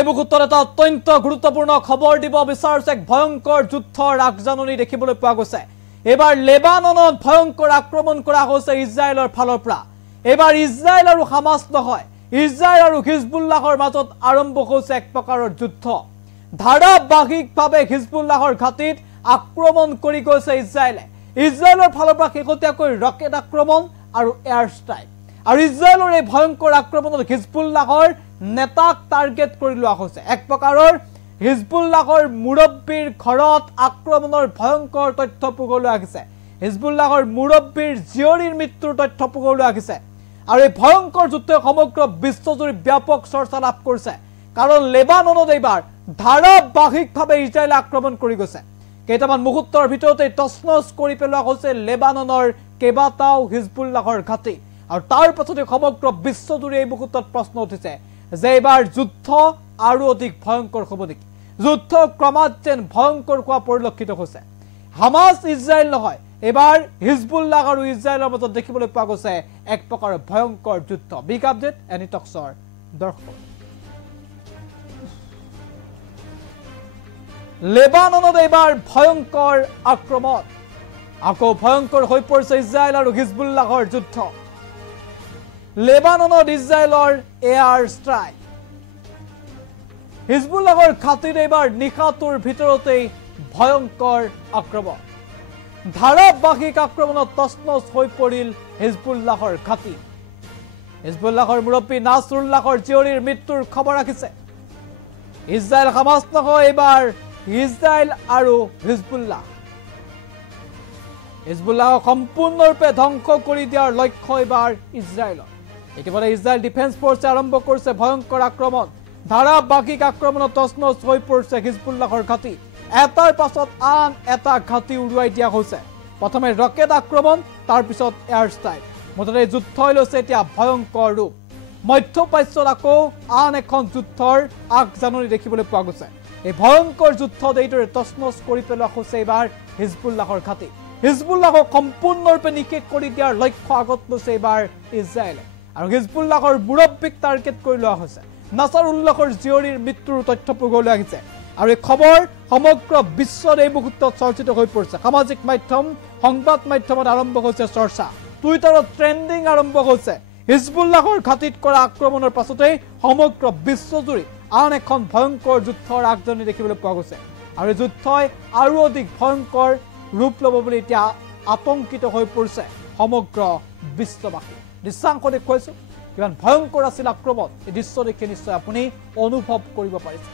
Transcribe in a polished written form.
এই মুহূৰ্তত এটা অত্যন্ত গুৰুত্বপূৰ্ণ খবৰ দিব বিচাৰিছে এক ভয়ংকৰ যুদ্ধৰ আগজাননী দেখিবলৈ পোৱা গৈছে। এবাৰ লেবাননত ভয়ংকৰ আক্ৰমণ কৰা হৈছে ইজৰাইলৰ ফালৰ পৰা। এবাৰ ইজৰাইল আৰু হামাস নহয়, ইজৰাইল আৰু হিজবুল্লাহৰ মাজত আৰম্ভ হৈছে এক প্ৰকাৰৰ যুদ্ধ। ধাৰাবাহিকভাৱে হিজবুল্লাহৰ ঘাটিত আক্ৰমণ কৰি গৈছে ইজৰাইলে। ইজৰাইলৰ ফালৰ পৰা শেহতীয়াকৈ ৰকেট আক্ৰমণ আৰু এয়াৰ ষ্ট্ৰাইক। আৰু ইজৰাইলৰ এই ভয়ংকৰ আক্ৰমণত হিজবুল্লাহৰ নেতাক টাৰ্গেট কৰি লোৱা হৈছে। এক প্ৰকাৰৰ হিজবুল্লাহৰ মুৰব্বীৰ ঘৰত আক্ৰমণৰ ভয়ংকৰ তথ্য পোহৰলৈ আহিছে। হিজবুল্লাহৰ মুৰব্বীৰ জীয়ৰীৰ মৃত্যুৰ তথ্য পোহৰলৈ আহিছে। আৰু এই ভয়ংকৰ যুদ্ধই সমগ্ৰ বিশ্বজুৰি ব্যাপক চৰ্চা লাভ কৰিছে, কাৰণ লেবাননত এইবাৰ ধাৰাবাহিকভাৱে ইজৰাইলে আক্ৰমণ কৰি গৈছে। কেইটামান মুহূৰ্তৰ ভিতৰতে তছনছ কৰি পেলোৱা হৈছে লেবাননৰ কেইবাটাও হিজবুল্লাহৰ ঘাটি। আৰু তাৰ পাছতে সমগ্ৰ বিশ্বজুৰি এই মুহূৰ্তত প্ৰশ্ন উঠিছে যে এইবাৰ যুদ্ধ আৰু অধিক ভয়ংকৰ হ'ব নেকি? যুদ্ধ ক্ৰমাৎ যেন ভয়ংকৰ হোৱা পৰিলক্ষিত হৈছে। হামাস ইজৰাইল নহয়, এবাৰ হিজবুল্লাহ আৰু ইজৰাইলৰ মাজত দেখিবলৈ পোৱা গৈছে এক প্ৰকাৰৰ ভয়ংকৰ যুদ্ধ। বিগ আপডেট এনি টক্সৰ দৰ্শক। লেবাননত এইবাৰ ভয়ংকৰ আক্ৰমণ, আকৌ ভয়ংকৰ হৈ পৰিছে ইজৰাইল আৰু হিজবুল্লাহৰ যুদ্ধ। লেবাননত ইজৰাইলৰ এয়াৰ ষ্ট্ৰাইক, হিজবুল্লাহৰ ঘাটিত এইবাৰ নিশাটোৰ ভিতৰতেই ভয়ংকৰ আক্ৰমণ। ধাৰাবাহিক আক্ৰমণত তছনছ হৈ পৰিল হিজবুল্লাহৰ ঘাটি। হিজবুল্লাহৰ মুৰব্বী নাছৰুল্লাহৰ জীয়ৰীৰ মৃত্যুৰ খবৰ ৰাখিছে। ইজৰাইল হামাস নহয়, এইবাৰ ইজৰাইল আৰু হিজবুল্লাহ। হিজবুল্লাহক সম্পূৰ্ণৰূপে ধ্বংস কৰি দিয়াৰ লক্ষ্য এইবাৰ ইজৰাইলৰ। ইতিমধ্যে ইজৰাইল ডিফেন্স ফৰ্চে আৰম্ভ কৰিছে ভয়ংকৰ আক্ৰমণ। ধাৰাবাহিক আক্ৰমণত তছনছ হৈ পৰিছে হিজবুল্লাহৰ ঘাটি। এটাৰ পাছত আন এটা ঘাটি উৰুৱাই দিয়া হৈছে। প্ৰথমে ৰকেট আক্ৰমণ, তাৰপিছত এয়াৰ ষ্ট্ৰাইক। মুঠতে যুদ্ধই লৈছে এতিয়া ভয়ংকৰ ৰূপ। মধ্যপ্ৰাচ্যত আকৌ আন এখন যুদ্ধৰ আগজাননী দেখিবলৈ পোৱা গৈছে। এই ভয়ংকৰ যুদ্ধত এইদৰে তছনছ কৰি পেলোৱা হৈছে এইবাৰ হিজবুল্লাহৰ ঘাটি। হিজবুল্লাহক সম্পূৰ্ণৰূপে নিশেষ কৰি দিয়াৰ লক্ষ্য আগত লৈছে এইবাৰ ইজৰাইলে। আৰু হিজবুল্লাহৰ মুৰব্বীক টাৰ্গেট কৰি লোৱা হৈছে। নাছৰুল্লাহৰ জীয়ৰীৰ মৃত্যুৰ তথ্য পোহৰলৈ আহিছে। আৰু এই খবৰ সমগ্ৰ বিশ্বত এই মুহূৰ্তত চৰ্চিত হৈ পৰিছে। সামাজিক মাধ্যম, সংবাদ মাধ্যমত আৰম্ভ হৈছে চৰ্চা। টুইটাৰত ট্ৰেণ্ডিং আৰম্ভ হৈছে। হিজবুল্লাহৰ ঘাটিত কৰা আক্ৰমণৰ পাছতেই সমগ্ৰ বিশ্বজুৰি আন এখন ভয়ংকৰ যুদ্ধৰ আগজাননী দেখিবলৈ পোৱা গৈছে। আৰু এই যুদ্ধই আৰু অধিক ভয়ংকৰ ৰূপ ল'ব বুলি এতিয়া আতংকিত হৈ পৰিছে সমগ্ৰ বিশ্ববাসী। দৃশ্যাংশ দেখুৱাইছো, কিমান ভয়ংকৰ আছিল আক্ৰমণ। এই দৃশ্য দেখি নিশ্চয় আপুনি অনুভৱ কৰিব পাৰিছে।